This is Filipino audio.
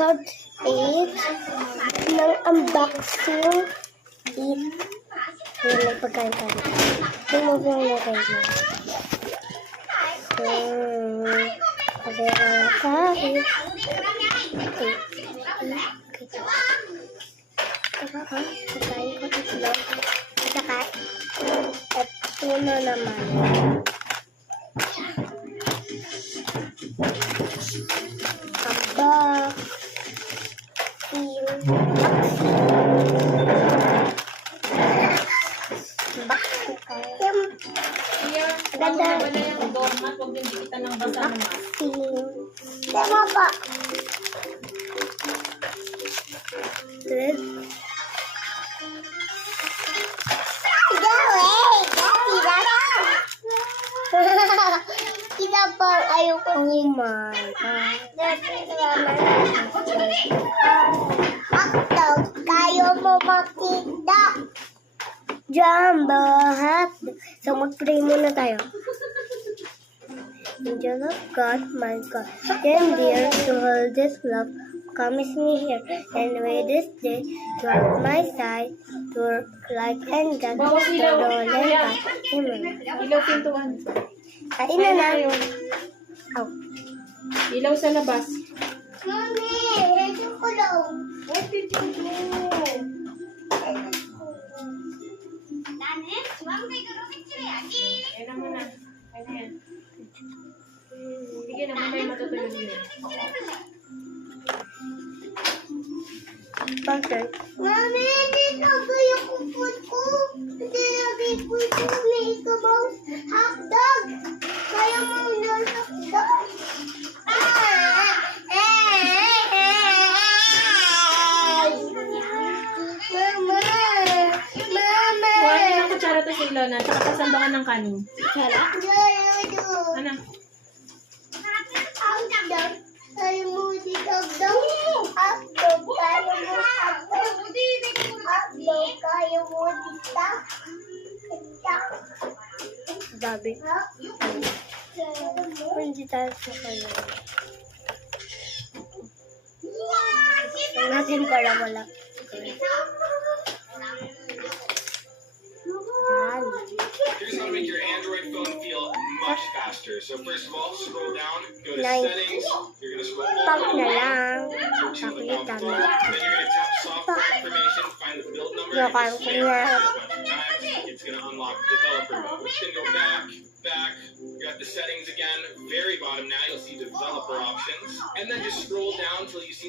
episode 8 ng unboxing eat. Ayun, may pagkain tayo. Remove yung natin mo. Kasi kahit pagkain ko tatlo. At saka ito na naman. Ganda. Wala yung doormat, huwag din kita ng basa ng mat. Tama pa. Kita pang ayoko ni hotdog, kayo mo makita. Jumbo hotdog. So, mag-pray muna tayo. Angel of God, my God, then dear to hold this love, promise me here, and with this day, to at my side, to work like and God, Bawas to ilaw. roll and God. Amen. Ilaw pintuan. Kain na na. Aw. Ilaw sa labas. Mami, ito ko daw. What did you do? Kaya naman na. Kaya na yan. Sige naman may matutulog din yan. Okay. Mami, dito ba yung kupot ko? Hindi lagi po ito may ikabaw hotdog. Kaya mo yung hotdog. Mama! Kuhanin ng kutsara to sa ilaw na, tsaka pasambangan ng kanin. Sarap. Ano? Hotdog. Kaya mo dito daw. Hotdog. Kaya mo hotdog. Hotdog. Kaya mo dito. Dabi. Hindi tayo sa kanya. Natin para wala. Here's how to make your Android phone feel much faster. So first of all, scroll down, go to Nice. settings. You're going to scroll all Pag the na way lang. to the Pakulitan top na. phone. Then you're going to tap software information, find the build number. Yung and kaya just ko share na. it a bunch of times. It's going to unlock developer mode. We're just going to go back. You got the settings again. Very bottom now, you'll see developer options. And then just scroll down until you see the